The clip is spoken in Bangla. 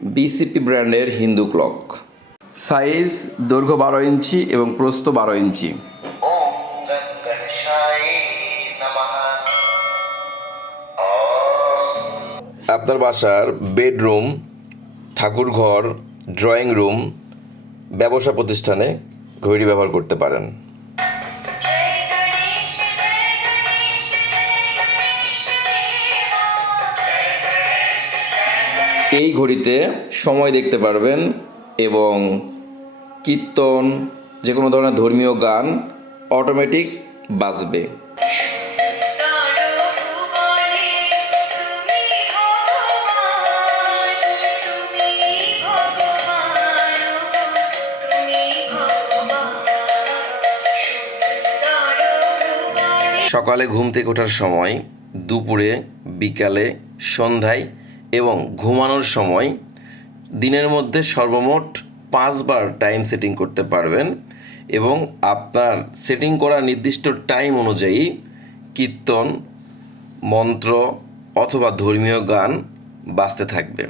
বিসিপি ব্র্যান্ডের হিন্দু ক্লক। সাইজ দৈর্ঘ্য 12 ইঞ্চি এবং প্রস্থ 12 ইঞ্চি। আপনার বাসার বেডরুম, ঠাকুরঘর, ড্রয়িং রুম, ব্যবসা প্রতিষ্ঠানে ঘড়ি ব্যবহার করতে পারেন। এই ঘড়িতে সময় দেখতে পারবেন এবং কীর্তন, যে কোনো ধরনের ধর্মীয় গান অটোমেটিক বাজবে। সকালে ঘুম থেকে ওঠার সময়, দুপুরে, বিকালে, সন্ধ্যায় এবং ঘুমানোর সময় দিনের মধ্যে সর্বমোট 5 বার টাইম সেটিং করতে পারবেন এবং আপনার সেটিং করা নির্দিষ্ট টাইম অনুযায়ী কীর্তন, মন্ত্র অথবা ধর্মীয় গান বাজতে থাকবে।